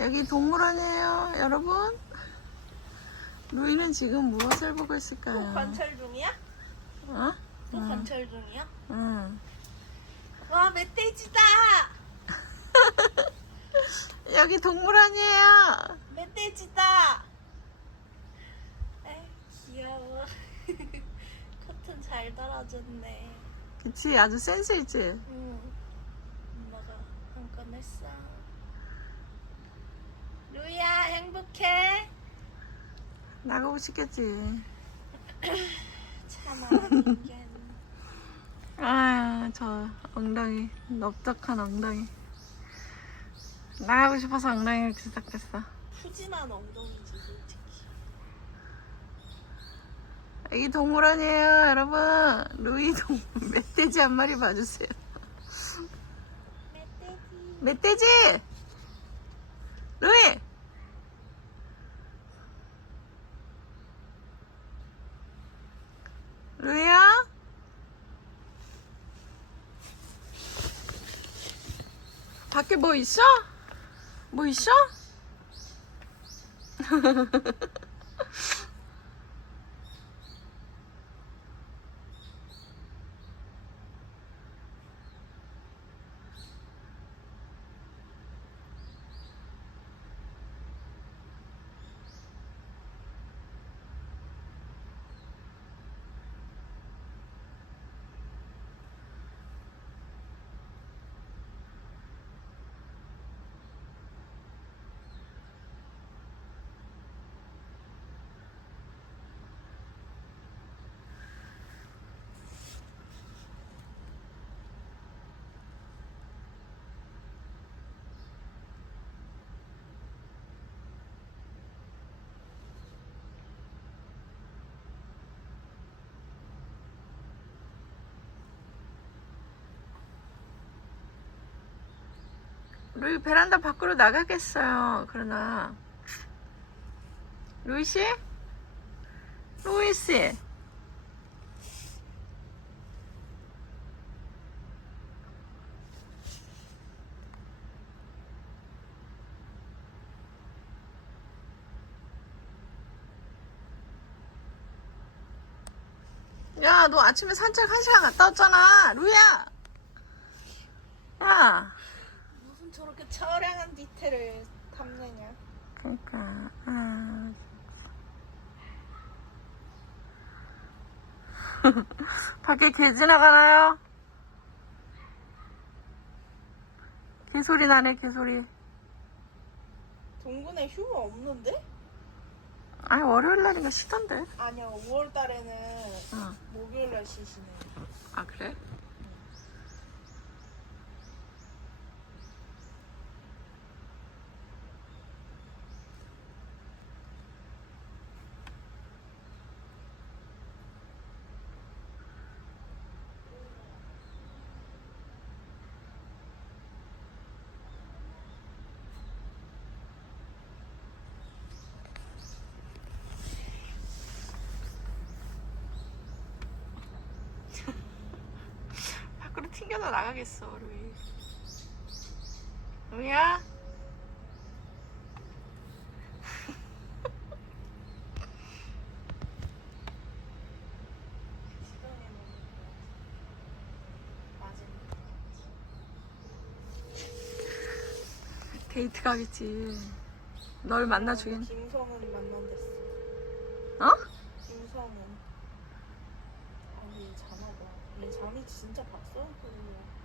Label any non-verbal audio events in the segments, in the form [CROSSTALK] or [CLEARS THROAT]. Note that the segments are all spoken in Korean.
여기 동물원이에요, 여러분. 루이는 지금 무엇을 보고 또 있을까요? 관찰 중이야? 어? 또 응. 관찰 중이야? 응. 와 멧돼지다! [LAUGHS] 여기 동물원이에요. 멧돼지다! 에이 귀여워. [LAUGHS] 커튼 잘 달아줬네. 그치, 아주 센스 있지? 응. 엄마가 한 건 했어. 루이야 행복해? 나가고 싶겠지. [CLEARS THROAT] 참아. 아, 저 엉덩이, 넓적한 엉덩이. 나가고 싶어서 엉덩이를 뒤싹댔어. 푸짐한 엉덩이지 솔직히. 여기 동물원이에요, 여러분. 루이 동, [LAUGHS] 멧돼지 한 마리 봐주세요. 멧돼지. 멧돼지! 루이! 루이야? 밖에 뭐 있어? 뭐 있어? [LAUGHS] 루이 베란다 밖으로 나가겠어요. 그러나 루이 씨, 루이 씨, 야, 너 아침에 산책 한 시간 갔다 왔잖아, 루이야. 야. 처량한 디테일을 탐내냐? 그러니까 아. [LAUGHS] 밖에 개 지나가나요? 개소리 나네 개소리 동근에 휴가 없는데? 아 월요일 날인가 쉬던데 아니야 5월 달에는 어. 목요일 날 쉬시네. 아 그래? 튕겨서 나가겠어 루이 루이야? 데이트 가겠지 널 만나주겠 김성은 만난댔어. 어? 김성은. 아니 잠이 진짜 봤어? 그러면.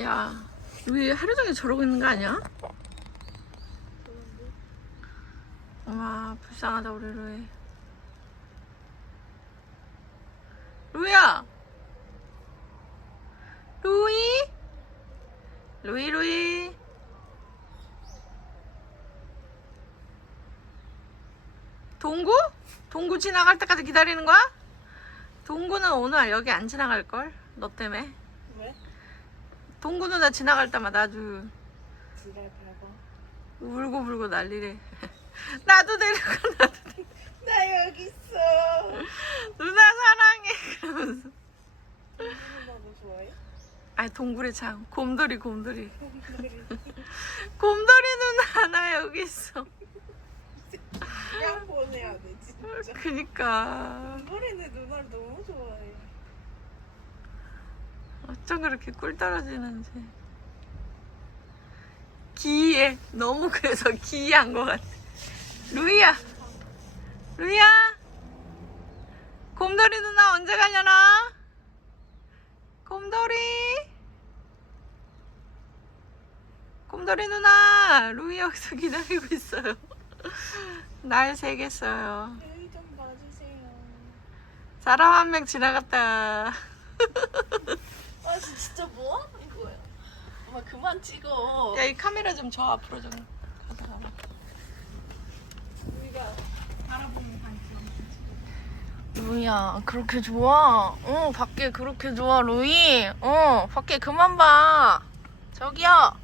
야 루이 하루 종일 저러고 있는 거 아니야? 와 불쌍하다 우리 루이 루이야 루이? 루이, 루이. 동구? 동구 지나갈 때까지 기다리는 거야? 동구는 오늘 여기 안 지나갈걸? 너 때문에. 왜? 동구 누나 지나갈 때마다 아주. 울고 불고 난리래. [LAUGHS] 나도 데려가, 나도. 나 여기 있어. 누나 사랑해. 그러면서. 좋아해? 아 동굴의 장. 곰돌이, 곰돌이. 곰돌이. [LAUGHS] 곰돌이 누나, 나 여기 있어. 그냥 보내야 돼 진짜. 그니까. 곰돌이는 누나를 너무 좋아해. 어쩜 그렇게 꿀 떨어지는지. 기이해. 너무 그래서 기이한 것 같아. 루이야. 루이야. 곰돌이 누나 언제 가려나? 곰돌이. 곰돌이 누나. 루이 여기서 [LAUGHS] 기다리고 있어요. [LAUGHS] 날 새겠어요. 사람 한 명 지나갔다. [LAUGHS] 아 진짜 뭐 하는 거야? 엄마 그만 찍어. 야, 이 카메라 좀 저 앞으로 좀 가져가봐. 우리가 바라보는 관점. 루이야 그렇게 좋아? 어 밖에 그렇게 좋아 루이? 어 밖에 그만 봐 저기요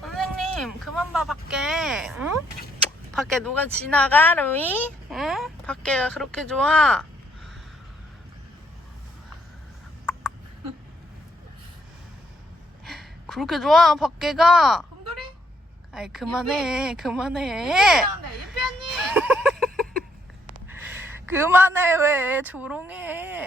선생님 그만 봐 밖에 응? 밖에 누가 지나가 루이? 응? 밖에가 그렇게 좋아? 그렇게 좋아 밖에가? 곰돌이? 아이 그만해 그만해 나온다, 이피언니. [LAUGHS] 그만해 왜 조롱해